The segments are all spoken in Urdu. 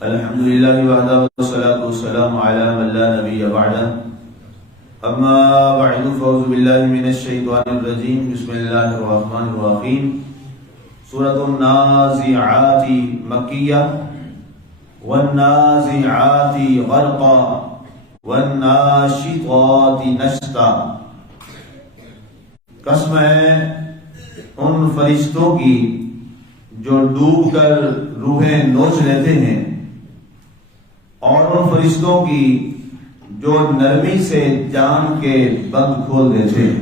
الحمد لله وحده والصلاة والسلام على من لا نبي بعده أما بعد فأعوذ بالله من الشيطان الرجيم بسم الله الرحمن الرحيم سورة النازعات مكية والنازعات غرقا والناشطات نشطا. قسم ہے ان فرشتوں کی جو ڈوب کر روحیں نوچ لیتے ہیں اور ان فرشتوں کی جو نرمی سے جان کے بند کھول دیتے ہیں.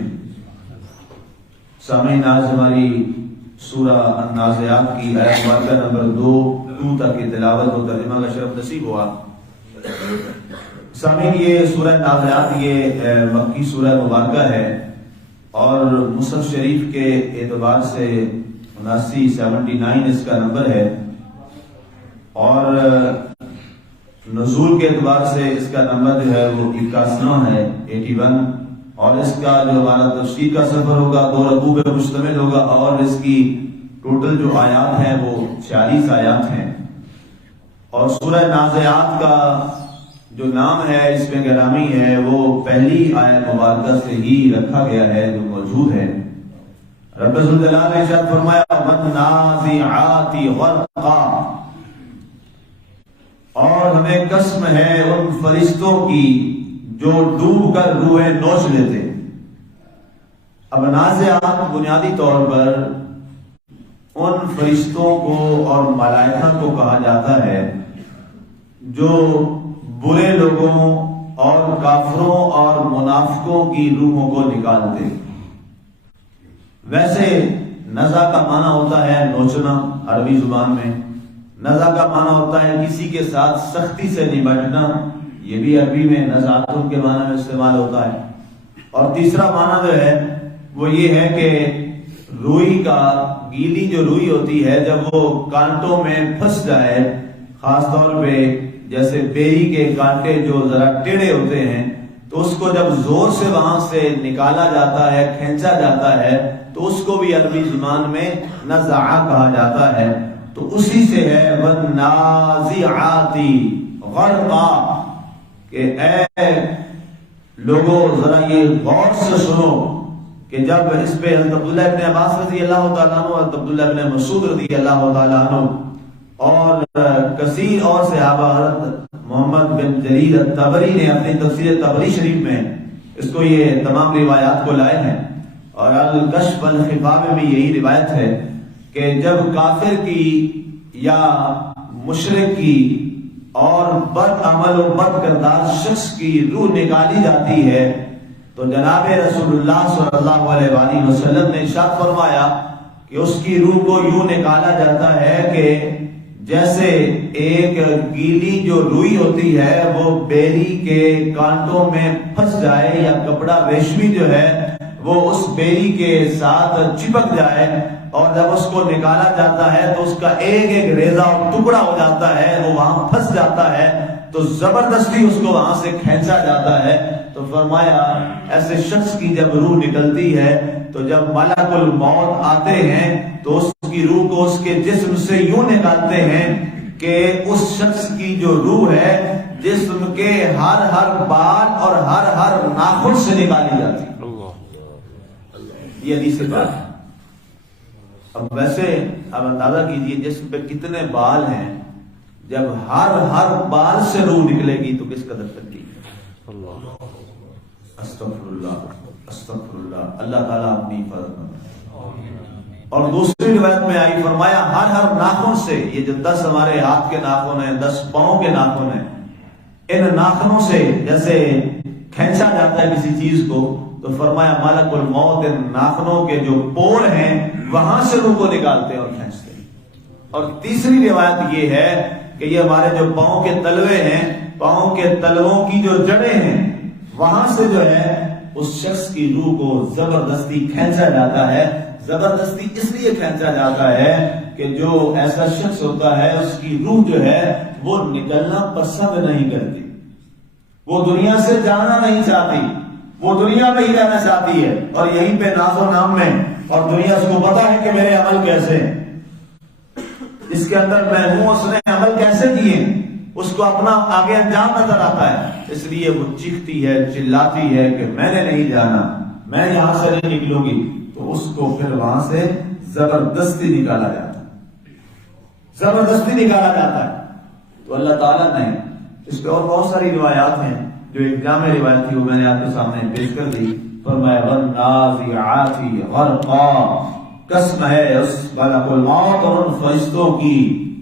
سامعین، آج ہماری سورہ النازعات کی آیت مبارکہ نمبر 2 تک کی تلاوت و ترجمہ کا شرف نصیب ہوا. سامعین، یہ سورہ النازعات یہ مکی سورہ مبارکہ ہے اور مصحف شریف کے اعتبار سے 79 اس کا نمبر ہے اور نزول کے اعتبار سے اس کا نمبر جو ہے وہ 81 ہے 81. اور اس کا جو ہمارا تفسیر کا سفر ہوگا 2 رکوع پہ مشتمل ہوگا اور اس کی ٹوٹل جو آیات ہیں وہ 46 آیات ہیں. اور سورہ نازعات کا جو نام ہے اس میں گرامی ہے وہ پہلی آیت مبارکہ سے ہی رکھا گیا ہے جو موجود ہے. رب ذوالجلال نے ارشاد فرمایا والنازعات غرقا، اور ہمیں قسم ہے ان فرشتوں کی جو ڈوب کر روحیں نوچ لیتے. اب نازعات بنیادی طور پر ان فرشتوں کو اور ملائکہ کو کہا جاتا ہے جو برے لوگوں اور کافروں اور منافقوں کی روحوں کو نکالتے. ویسے نزع کا معنی ہوتا ہے نوچنا عربی زبان میں. نزع کا معنی ہوتا ہے کسی کے ساتھ سختی سے نمٹنا، یہ بھی عربی میں نزعاتن کے معنی میں استعمال ہوتا ہے. اور تیسرا معنی جو ہے وہ یہ ہے کہ روئی کا گیلی جو روئی ہوتی ہے جب وہ کانٹوں میں پھنس جائے، خاص طور پہ جیسے بیری کے کانٹے جو ذرا ٹیڑھے ہوتے ہیں تو اس کو جب زور سے وہاں سے نکالا جاتا ہے، کھینچا جاتا ہے تو اس کو بھی عربی زبان میں نزع کہا جاتا ہے. تو اسی سے ہے والنازعات غرقا کہ اے لوگوں ذرا یہ غور سے سنو کہ جب اس پہ حضرت عبداللہ ابن عباس رضی اللہ تعالیٰ عنہ، حضرت عبداللہ ابن مسعود رضی اللہ تعالیٰ عنہ اور کثیر اور صحابہ، حضرت محمد بن جریر الطبری نے اپنی تفسیر طبری شریف میں اس کو یہ تمام روایات کو لائے ہیں. اور الکشف الخفا میں بھی یہی روایت ہے کہ جب کافر کی یا مشرک کی اور بد عمل و بد کردار شخص کی روح نکالی جاتی ہے تو جناب رسول اللہ صلی اللہ علیہ وآلہ وسلم نے ارشاد فرمایا کہ اس کی روح کو یوں نکالا جاتا ہے کہ جیسے ایک گیلی جو روئی ہوتی ہے وہ بیری کے کانٹوں میں پھنس جائے یا کپڑا ریشمی جو ہے وہ اس بیری کے ساتھ چپک جائے اور جب اس کو نکالا جاتا ہے تو اس کا ایک ایک ریزہ ٹکڑا ہو جاتا ہے، وہ وہاں پھنس جاتا ہے تو زبردستی اس کو وہاں سے کھینچا جاتا ہے. تو فرمایا ایسے شخص کی جب روح نکلتی ہے تو جب ملک الموت آتے ہیں تو اس کی روح کو اس کے جسم سے یوں نکالتے ہیں کہ اس شخص کی جو روح ہے جسم کے ہر ہر بال اور ہر ہر ناخن سے نکالی جاتی. یہ حدیث بات ہے. اب ویسے اب اندازہ کیجئے جسم پہ کتنے بال ہیں، جب ہر ہر بال سے روح نکلے گی تو کس قدر تکلیف ہے. استغفر اللہ استغفر اللہ. اللہ تعالیٰ اپنی حفاظت میں. اور دوسری روایت میں آئی فرمایا ہر ہر ناخن سے، یہ جو 10 ہمارے ہاتھ کے ناخن ہیں، 10 پاؤں کے ناخن ہیں، ان ناخنوں سے جیسے کھینچا جاتا ہے کسی چیز کو تو فرمایا ملک الموت ان ناخنوں کے جو پور ہیں وہاں سے روح کو نکالتے ہیں اور کھینچتے ہیں. اور تیسری روایت یہ ہے کہ یہ ہمارے جو پاؤں کے تلوے ہیں، پاؤں کے تلووں کی جو جڑیں ہیں وہاں سے جو ہے اس شخص کی روح کو زبردستی کھینچا جاتا ہے. زبردستی اس لیے کھینچا جاتا ہے کہ جو ایسا شخص ہوتا ہے اس کی روح جو ہے وہ نکلنا پسند نہیں کرتی، وہ دنیا سے جانا نہیں چاہتی، وہ دنیا میں ہی رہنا چاہتی ہے اور یہیں پہ ناز و نام میں. اور دنیا اس کو پتا ہے کہ میرے عمل کیسے ہیں، اس کے اندر میں ہوں، اس نے عمل کیسے کیے. اس کو اپنا آگے انجام نظر آتا ہے، اس لیے وہ چیختی ہے، چلاتی ہے کہ میں نے نہیں جانا، میں یہاں سے نہیں نکلوں گی، تو اس کو پھر وہاں سے زبردستی نکالا جاتا ہے، زبردستی نکالا جاتا ہے۔ تو اللہ تعالیٰ نے اس پہ اور بہت ساری روایات ہیں، جو ایک جامع روایت تھی وہ میں نے آپ کے سامنے پیش کر دی۔ فرمایا وَالنَّازِعَاتِ غَرْقًا، قسم ہے اس ملک الموت اور ان فرشتوں کی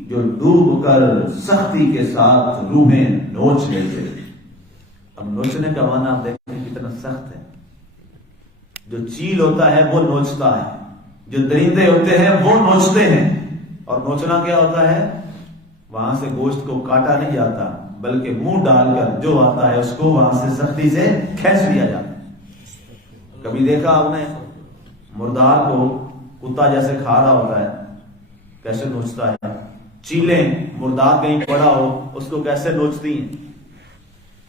جو ڈوب کر سختی کے ساتھ روحیں نوچ لیتے۔ اب نوچنے کا معنی آپ دیکھیں کتنا سخت ہے، جو چیل ہوتا ہے وہ نوچتا ہے، جو درندے ہوتے ہیں وہ نوچتے ہیں، اور نوچنا کیا ہوتا ہے؟ وہاں سے گوشت کو کاٹا نہیں جاتا بلکہ منہ ڈال کر جو آتا ہے اس کو وہاں سے سختی سے کھینچ لیا جاتا ہے۔ کبھی دیکھا آپ نے مردار کو کتا جیسے کھا رہا ہوتا ہے کیسے نوچتا ہے؟ چیلیں مردار کہیں پڑا ہو اس کو کیسے نوچتی ہیں؟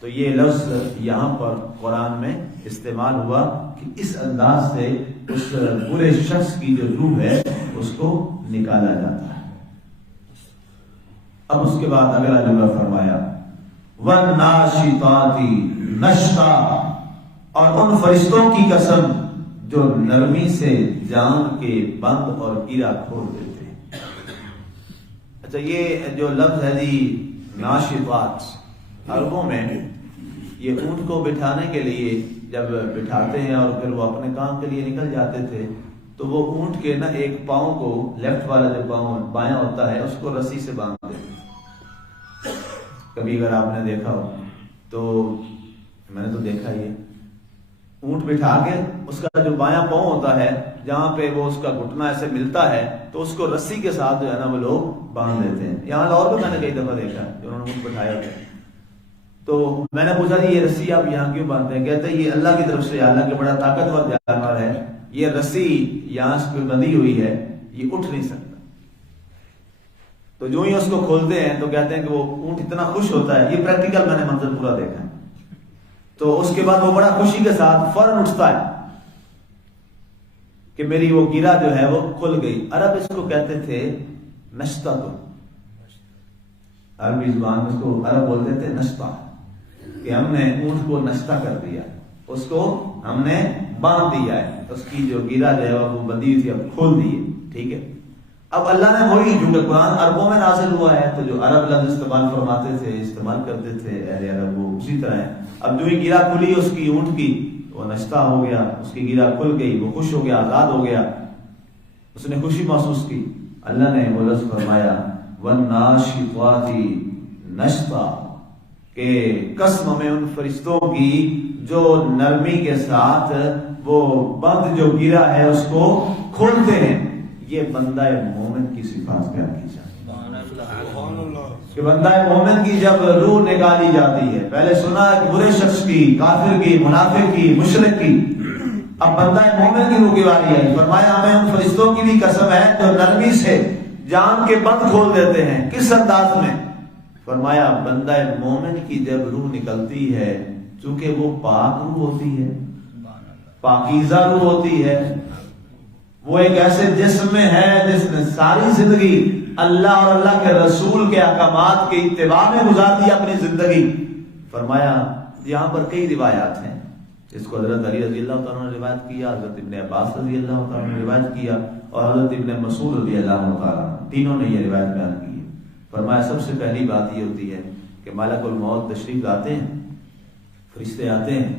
تو یہ لفظ یہاں پر قرآن میں استعمال ہوا کہ اس انداز سے اس برے شخص کی جو روح ہے اس کو نکالا جاتا ہے۔ اب اس کے بعد اگلا جملہ فرمایا وَالنَّاشِطَاتِ نَشْطًا، اور ان فرشتوں کی قسم جو نرمی سے جان کے بند اور گرا کھول دیتے ہیں۔ اچھا، یہ جو لفظ ہے جی ناشطات، عربوں میں یہ اونٹ کو بٹھانے کے لیے جب بٹھاتے ہیں اور پھر وہ اپنے کام کے لیے نکل جاتے تھے تو وہ اونٹ کے نا ایک پاؤں کو، لیفٹ والا جو پاؤں بایاں ہوتا ہے، اس کو رسی سے باندھ دیتے ہیں۔ کبھی اگر آپ نے دیکھا ہو تو میں نے تو دیکھا ہی ہے، اونٹ بٹھا کے اس کا جو بایاں پاؤں ہوتا ہے جہاں پہ وہ اس کا گھٹنا ایسے ملتا ہے تو اس کو رسی کے ساتھ جو ہے نا وہ لوگ باندھ دیتے ہیں۔ یہاں لاہور میں نے کئی دفعہ دیکھا ہے جو انہوں نے اونٹ بٹھایا ہوتا ہے۔ تو میں نے پوچھا جی یہ رسی آپ یہاں کیوں باندھتے ہیں؟ کہتے ہیں یہ اللہ کی طرف سے، اللہ کے بڑا طاقتور جانور ہے، یہ رسی یہاں سے بندھی ہوئی ہے، یہ اٹھ نہیں سکتا۔ تو جو ہی اس کو کھولتے ہیں تو کہتے ہیں کہ وہ اونٹ اتنا خوش ہوتا ہے، یہ پریکٹیکل میں نے منظر پورا دیکھا ہے۔ تو اس کے بعد وہ بڑا خوشی کے ساتھ فوراً اٹھتا ہے کہ میری وہ گرا جو ہے وہ کھل گئی۔ عرب اس کو کہتے تھے نشتہ، تو عربی زبان میں اس کو عرب بولتے تھے نشتہ، کہ ہم نے اونٹ کو نشتہ کر دیا، اس کو ہم نے باندھ دیا ہے، اس کی جو گرا جو ہے وہ بندھی ہوئی تھی اب کھول دی ہے۔ ٹھیک ہے، اب اللہ نے وہی، چونکہ قرآن عربوں میں نازل ہوا ہے تو جو عرب لفظ استعمال فرماتے تھے، استعمال کرتے تھے اہل عرب، وہ اسی طرح ہے۔ اب جو ہی گرا کھلی اس کی اونٹ کی، وہ نشتہ ہو گیا، اس کی گرا کھل گئی، وہ خوش ہو گیا، آزاد ہو گیا، اس نے خوشی محسوس کی۔ اللہ نے وہ لفظ فرمایا وَالنَّاشِطَاتِ نَشْطًا، کہ قسم میں ان فرشتوں کی جو نرمی کے ساتھ وہ بند جو گرا ہے اس کو کھولتے ہیں۔ یہ بندہ مومن کی صفات بیان کی جاتی ہے کہ بندہ مومن کی جب روح نکالی جاتی ہے، پہلے سنا کہ برے شخص کی، کافر کی، منافق کی، مشرک کی، اب بندہ مومن کی روح کی باری آئی۔ فرمایا ہمیں ان فرشتوں کی بھی قسم ہے جو نرمی سے جان کے بند کھول دیتے ہیں۔ کس انداز میں؟ فرمایا بندہ مومن کی جب روح نکلتی ہے، چونکہ وہ پاک روح ہوتی ہے، پاکیزہ روح ہوتی ہے، وہ ایک ایسے جسم میں ہے جس نے ساری زندگی اللہ اور اللہ کے رسول کے احکامات کے اتباع میں گزار دی اپنی زندگی۔ فرمایا یہاں پر کئی روایات ہیں، اس کو حضرت علی رضی اللہ تعالیٰ نے روایت کیا، حضرت ابن عباس رضی اللہ تعالیٰ نے روایت کیا، اور حضرت ابن مسعود رضی اللہ تعالیٰ، تینوں نے یہ روایت بیان کی ہے۔ فرمایا سب سے پہلی بات یہ ہوتی ہے کہ ملک الموت تشریف لاتے ہیں، فرشتے آتے ہیں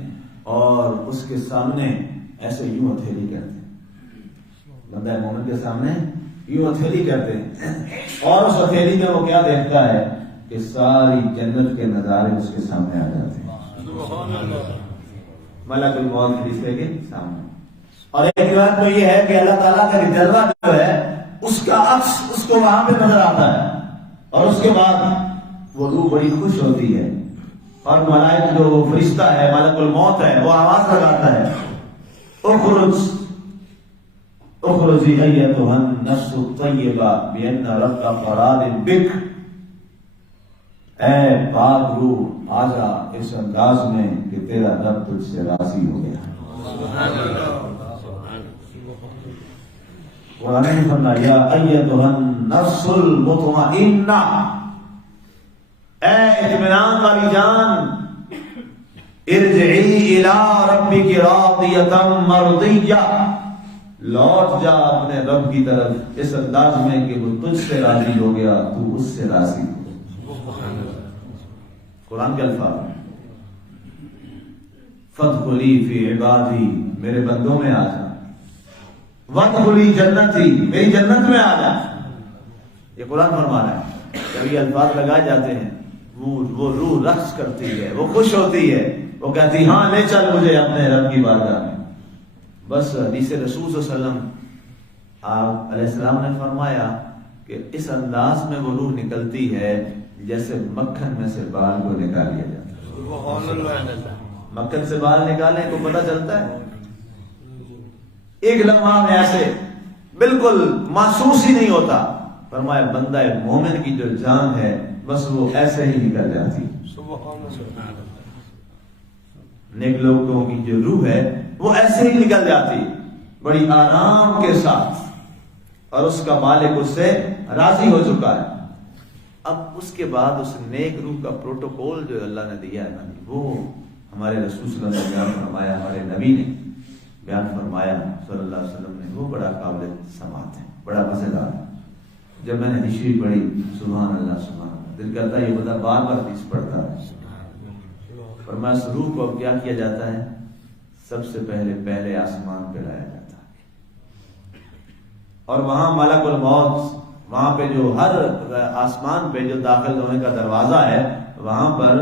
اور اس کے سامنے ایسے یوں ہتھیلی کرتے ہیں، بندہ مومن کے سامنے یوں ہتھیلی کرتے ہیں، اور اس ہتھیلی میں وہ کیا دیکھتا ہے کہ ساری جنت کے نظارے اس کے سامنے آ جاتے ہیں، ملک الموت فرشتے کے سامنے۔ اور ایک روایت میں یہ ہے کہ اللہ تعالیٰ کا جلوہ جو ہے اس کا عکس اس کو وہاں پہ نظر آتا ہے، اور اس کے بعد وہ روح بڑی خوش ہوتی ہے، اور ملائک جو فرشتہ ہے ملک الموت ہے وہ آواز لگاتا ہے اخرجی ایتھا النفس الطیبہ بان ربک راض بک، اے پاک روح آجا اس انداز میں کہ تیرا رب تجھ سے راضی ہو گیا۔ قرآن نے فرمایا یا ایتھا النفس المطمئنہ، اے جان والی جان، ارجعی الی ربک راضیۃ مرضیہ، لوٹ جا اپنے رب کی طرف اس انداز میں کہ وہ تجھ سے راضی ہو گیا، تو اس سے راضی ہو۔ قرآن کے الفاظ، فادخلی فی عبادی، میرے بندوں میں آ جا، وادخلی جنتی، میری جنت میں آ جا۔ یہ قرآن فرما رہا ہے۔ جب یہ الفاظ لگائے جاتے ہیں وہ روح رقص کرتی ہے، وہ خوش ہوتی ہے، وہ کہتی ہاں لے چل مجھے اپنے رب کی بارگاہ میں۔ بس حدیث رسول صلی اللہ علیہ وسلم آپ علیہ السلام نے فرمایا کہ اس انداز میں وہ روح نکلتی ہے جیسے مکھن میں سے بال کو نکال لیا جاتا ہے۔ مکھن سے بال نکالنے کو پتہ چلتا ہے، ایک لمحہ میں ایسے بالکل محسوس ہی نہیں ہوتا۔ فرمایا بندہ مومن کی جو جان ہے بس وہ ایسے ہی نکل جاتی، نیک لوگوں کی جو روح ہے وہ ایسے ہی نکل جاتی بڑی آرام کے ساتھ، اور اس کا مالک اس سے راضی ہو چکا ہے۔ اب اس کے بعد اس نیک روح کا پروٹوکول جو اللہ نے دیا ہے وہ ہمارے رسول صلی اللہ علیہ وسلم نے بیان فرمایا، ہمارے نبی نے بیان فرمایا صلی اللہ علیہ وسلم نے، وہ بڑا قابل سماعت ہے، بڑا مزیدار ہے۔ جب میں نے حدیث پڑھی سبحان اللہ سبحان اللہ، دل کرتا ہے یہ بندہ بار بار حدیث پڑھتا ہے۔ فرمایا اس روح کو اب کیا کیا جاتا ہے؟ سب سے پہلے آسمان پہ لایا جاتا ہے، اور وہاں ملک الموت، وہاں پہ جو ہر آسمان پہ جو داخل ہونے کا دروازہ ہے وہاں پر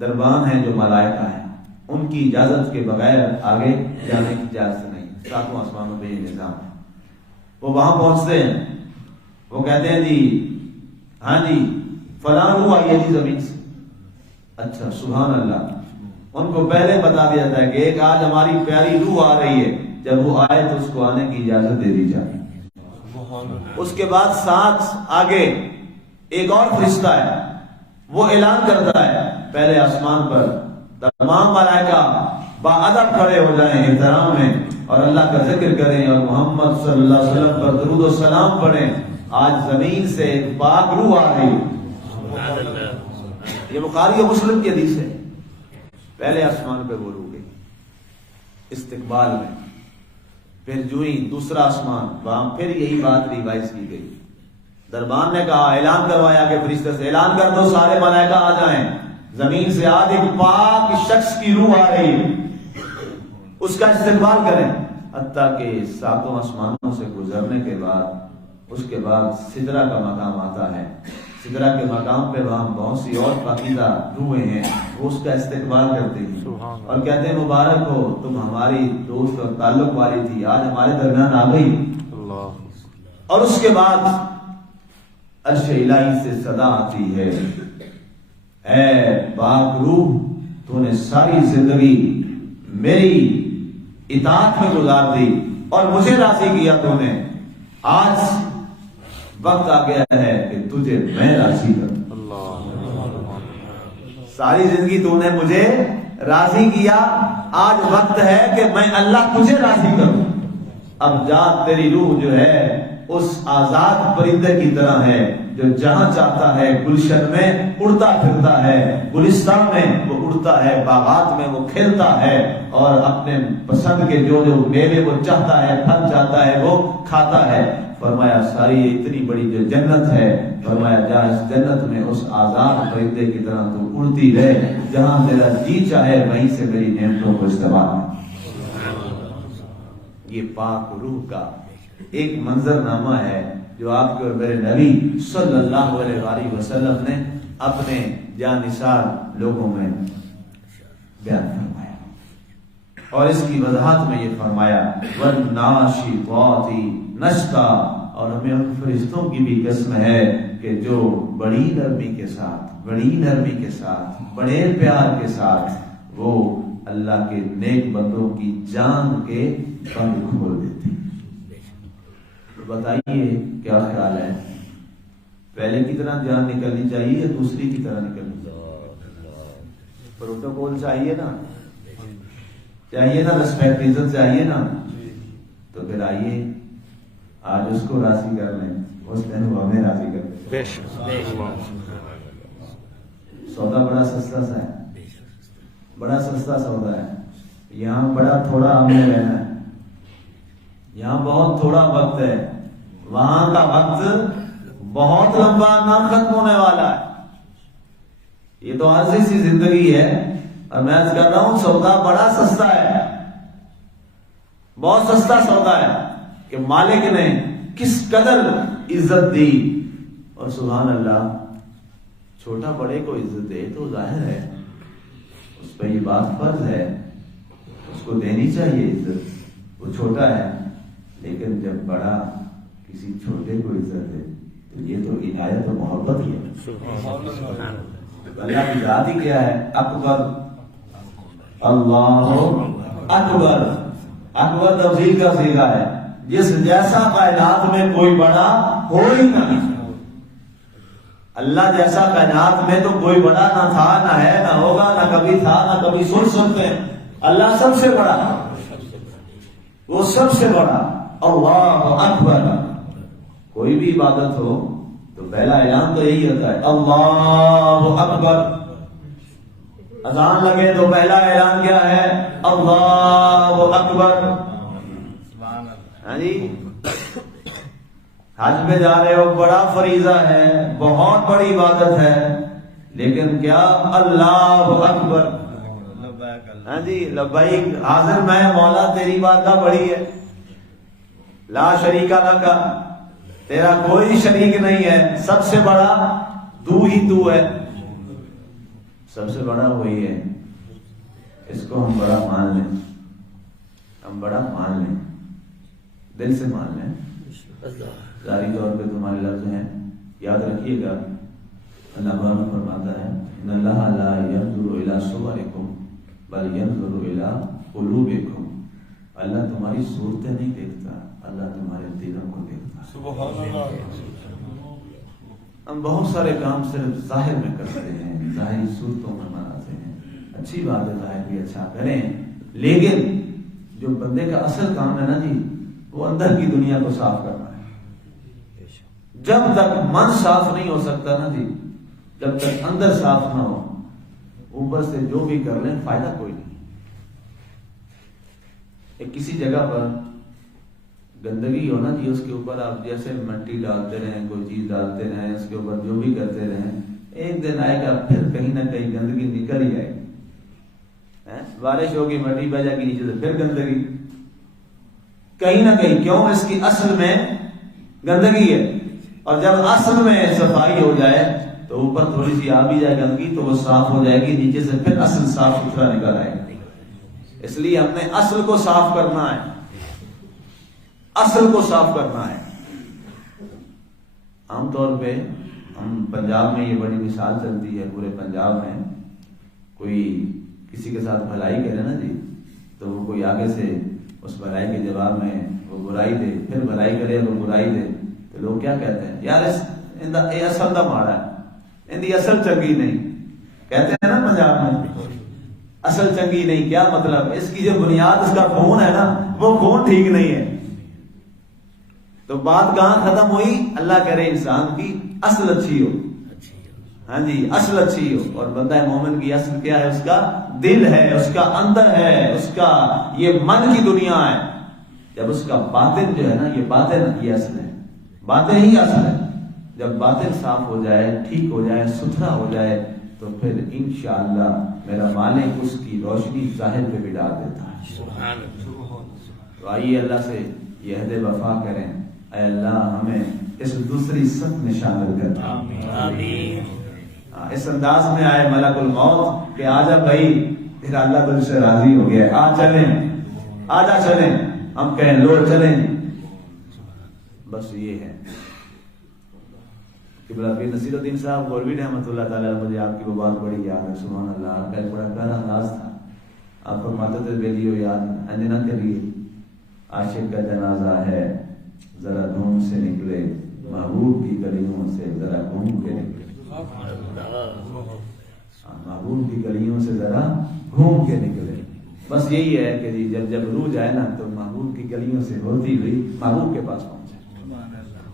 دربان ہیں جو ملائکہ ہیں، ان کی اجازت کے بغیر آگے جانے کی اجازت نہیں۔ ساتوں آسمانوں پہ یہ نظام ہے۔ وہ وہاں پہنچتے ہیں، وہ کہتے ہیں جی ہاں جی فلاں روح آئی ہے جی زمین سے۔ اچھا سبحان اللہ، ان کو پہلے بتا دیا جاتا ہے کہ ایک آج ہماری پیاری روح آ رہی ہے، جب وہ آئے تو اس کو آنے کی اجازت دے دی جائے۔ اس کے بعد ساتھ آگے ایک اور فرشتہ ہے، وہ اعلان کرتا ہے پہلے آسمان پر، تمام ملائکہ باادب کھڑے ہو جائیں احترام میں اور اللہ کا ذکر کریں اور محمد صلی اللہ علیہ وسلم پر درود و سلام پڑھیں، آج زمین سے ایک پاک روح آ رہی ہے۔ یہ بخاری و مسلم کی حدیث ہے۔ پہلے آسمان پہ وہ روح گئی استقبال میں، پھر جو ہی دوسرا آسمان، وہاں پھر یہی بات ریوائز کی گئی۔ دربان نے کہا، اعلان کروایا کہ فرشتے سے اعلان کر دو سارے ملائکہ آ جائیں، زمین سے آج ایک پاک شخص کی روح آ رہی ہے، اس کا استقبال کریں۔ حتیٰ کہ ساتوں آسمانوں سے گزرنے کے بعد اس کے بعد سدرہ کا مقام آتا ہے۔ سدرہ کے مقام پہ وہاں بہت سی اور پاکیزہ روحیں ہیں، وہ اس کا استقبال کرتے ہیں اور کہتے ہیں مبارک ہو، تم ہماری دوست اور تعلق والی تھی، آج ہمارے درمیان آ گئی۔ اور اس کے بعد عرش الہی سے صدا آتی ہے، اے پاک روح، تو نے ساری زندگی میری اطاعت میں گزار دی اور مجھے راضی کیا تو نے، آج وقت آ گیا ہے کہ تجھے میں راضی کروں۔ ساری زندگی تو نے مجھے راضی کیا، آج وقت ہے کہ میں اللہ تجھے راضی کروں۔ اب جا، تیری روح جو ہے اس آزاد پرندے کی طرح ہے جو جہاں چاہتا ہے گلشن میں اڑتا پھرتا ہے، گلستان میں وہ اڑتا ہے، باغات میں وہ کھیلتا ہے اور اپنے پسند کے جو میوے وہ چاہتا ہے، پھل چاہتا ہے وہ کھاتا ہے۔ فرمایا ساری اتنی بڑی جو جنت ہے، فرمایا جا اس جنت میں اس آزاد پرندے کی طرح تو اڑتی رہے، جہاں تیرا جی چاہے وہیں سے میری نعمتوں کو استعمال۔ یہ پاک روح کا ایک منظر نامہ ہے جو آپ کے اور میرے نبی صلی اللہ علیہ وآلہ وسلم نے اپنے جانثار لوگوں میں بیان فرمایا، اور اس کی وضاحت میں یہ فرمایا وَالنَّاشِطَاتِ نشطا، اور ہمیں ان فرشتوں کی بھی قسم ہے کہ جو بڑی نرمی کے ساتھ، بڑی نرمی کے ساتھ، بڑے پیار کے ساتھ وہ اللہ کے نیک بندوں کی جان کے بند کھول دیتے ہیں۔ بتائیے کیا خیال ہے، پہلے کی طرح جان نکلنی چاہیے یا دوسری کی طرح نکلنی چاہیے؟ پروٹوکول چاہیے نا، چاہیے نا، ریسپیکٹ عزت چاہیے نا، تو پھر آئیے آج اس کو راضی کر لیں، اس دن وہ ہمیں راضی کر لیں۔ سودا بڑا سستا سا ہے، بڑا سستا سودا ہے. یہاں بڑا تھوڑا ہم نے رہنا ہے، یہاں بہت تھوڑا وقت ہے، وہاں کا وقت بہت لمبا نہ ختم ہونے والا ہے. یہ تو عارضی سی زندگی ہے، اور میں عرض کر رہا ہوں سودا بڑا سستا ہے، بہت سستا سودا ہے کہ مالک نے کس قدر عزت دی. اور سبحان اللہ، چھوٹا بڑے کو عزت دے تو ظاہر ہے اس پہ یہ بات فرض ہے، اس کو دینی چاہیے عزت. وہ چھوٹا ہے لیکن جب بڑا کسی چھوٹے کو عزت دے تو یہ تو عنایت و محبت ہی ہے. اللہ کی ذات ہی کیا ہے؟ اکبر، اللہ اکبر. اکبر تفضیل کا صیغہ ہے، جس جیسا کائنات میں کوئی بڑا ہو ہی نہیں. اللہ جیسا کائنات میں تو کوئی بڑا نہ تھا، نہ ہے، نہ ہوگا، نہ کبھی تھا، نہ کبھی سن سکتے ہیں. اللہ سب سے بڑا، وہ سب سے بڑا. اللہ اکبر. کوئی بھی عبادت ہو تو پہلا اعلان تو یہی ہوتا ہے اللہ اکبر. اذان لگے تو پہلا اعلان کیا ہے؟ اللہ اکبر. ہاں جی، حج پہ جا رہے ہو، بڑا فریضہ ہے، بہت بڑی عبادت ہے، لیکن کیا؟ اللہ اکبر. ہاں جی، لبیک، حاضر میں مولا، تیری بارگاہ بڑی ہے، لا شریک لک، تیرا کوئی شریک نہیں ہے، سب سے بڑا تو ہی تو ہے، سب سے بڑا وہی ہے. اس کو ہم بڑا مان لیں، ہم بڑا مان لیں، دل سے مان لیں. ظاہری طور پہ تمہارے لفظ ہیں، یاد رکھیے گا. اللہ تعالیٰ فرماتا ہے ان اللہ لا ينظر الى صورکم بل ينظر الى قلوبکم. اللہ تمہاری صورتیں نہیں دیکھتا، اللہ تمہارے دلوں کو دیکھتا. سبحان اللہ. ہم بہت سارے کام صرف ظاہر میں کرتے ہیں، ظاہری صورتوں میں مناتے ہیں. اچھی بات ہے، ظاہر بھی اچھا کریں، لیکن جو بندے کا اصل کام ہے نا جی، وہ اندر کی دنیا کو صاف کرنا ہے. جب تک من صاف نہیں ہو سکتا نا جی، جب تک اندر صاف نہ ہو، اوپر سے جو بھی کر لیں فائدہ کوئی نہیں. ایک کسی جگہ پر گندگی ہو نا جی، اس کے اوپر آپ جیسے مٹی ڈالتے رہیں، کوئی چیز ڈالتے رہیں، اس کے اوپر جو بھی کرتے رہیں، ایک دن آئے گا پھر کہیں نہ کہیں گندگی نکل ہی آئے گی. بارش ہوگی، مٹی بہ جائے گی نیچے سے، پھر گندگی کہیں نہ کہیں. کیوں؟ اس کی اصل میں گندگی ہے. اور جب اصل میں صفائی ہو جائے تو اوپر تھوڑی سی آ بھی جائے گندگی تو وہ صاف ہو جائے گی، نیچے سے پھر اصل صاف ستھرا نکل آئے گا. اس لیے ہم نے اصل کو صاف کرنا ہے، اصل کو صاف کرنا ہے. عام طور پہ ہم پنجاب میں یہ بڑی مثال چلتی ہے، پورے پنجاب میں کوئی کسی کے ساتھ بھلائی کرے نا جی، تو وہ کوئی آگے سے اس بھلائی کے جواب میں وہ برائی دے، پھر بھلائی کرے وہ برائی دے، تو لوگ کیا کہتے ہیں؟ یار یہ اصل دا ماڑا ہے، ان دی اصل چنگی نہیں، کہتے ہیں نا پنجاب میں، اصل چنگی نہیں. کیا مطلب؟ اس کی جو بنیاد، اس کا خون ہے نا، وہ خون ٹھیک نہیں ہے. تو بات کہاں ختم ہوئی؟ اللہ کہہ رہے انسان کی اصل اچھی ہو. ہاں جی، اصل اچھی ہو. اور بندہ مومن کی اصل کیا ہے؟ اس کا دل ہے، اس کا اندر ہے، اس کا یہ من کی دنیا ہے. جب اس کا باطن جو ہے نا، یہ باطن کی اصل ہے، باطن ہی اصل ہے. جب باطن صاف ہو جائے، ٹھیک ہو جائے، ستھرا ہو جائے، تو پھر انشاءاللہ میرا مالک اس کی روشنی ظاہر پہ بھی ڈال دیتا ہے. تو آئیے اللہ سے یہ عہد وفا کریں، اے اللہ ہمیں اس دوسری صف میں شامل کرنا. آمین. اس انداز میں آئے ملک الموت کہ آجا بھائی، پھر اللہ تجھ سے راضی ہو گیا، آ چلیں، آجا چلیں. ہم کہیں لو چلیں. بس یہ ہے. قبلہ پیر نصیر الدین صاحب گولوی رحمۃ اللہ تعالیٰ، مجھے آپ کی وہ بات بڑی یاد ہے. سبحان اللہ، آپ کا ایک بڑا پیارا انداز تھا. آپ فرماتے تھے بیلیو یاد انجنا کریے، عاشق کا جنازہ ہے، ذرا دھوم سے نکلے، محبوب کی گلیوں سے ذرا گھوم کے نکلے. محبوب کی گلیوں سے ذرا گھوم کے نکلے. بس یہی ہے کہ جی جب روح جائے نا تو محبوب کی گلیوں سے ہوتی ہوئی محبوب کے پاس پہنچے.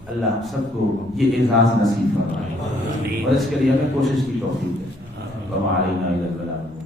اللہ سب کو یہ اعزاز نصیب فرمائے اور اس کے لیے ہمیں کوشش کی توفیق ہے. وما علینا الا البلاغ۔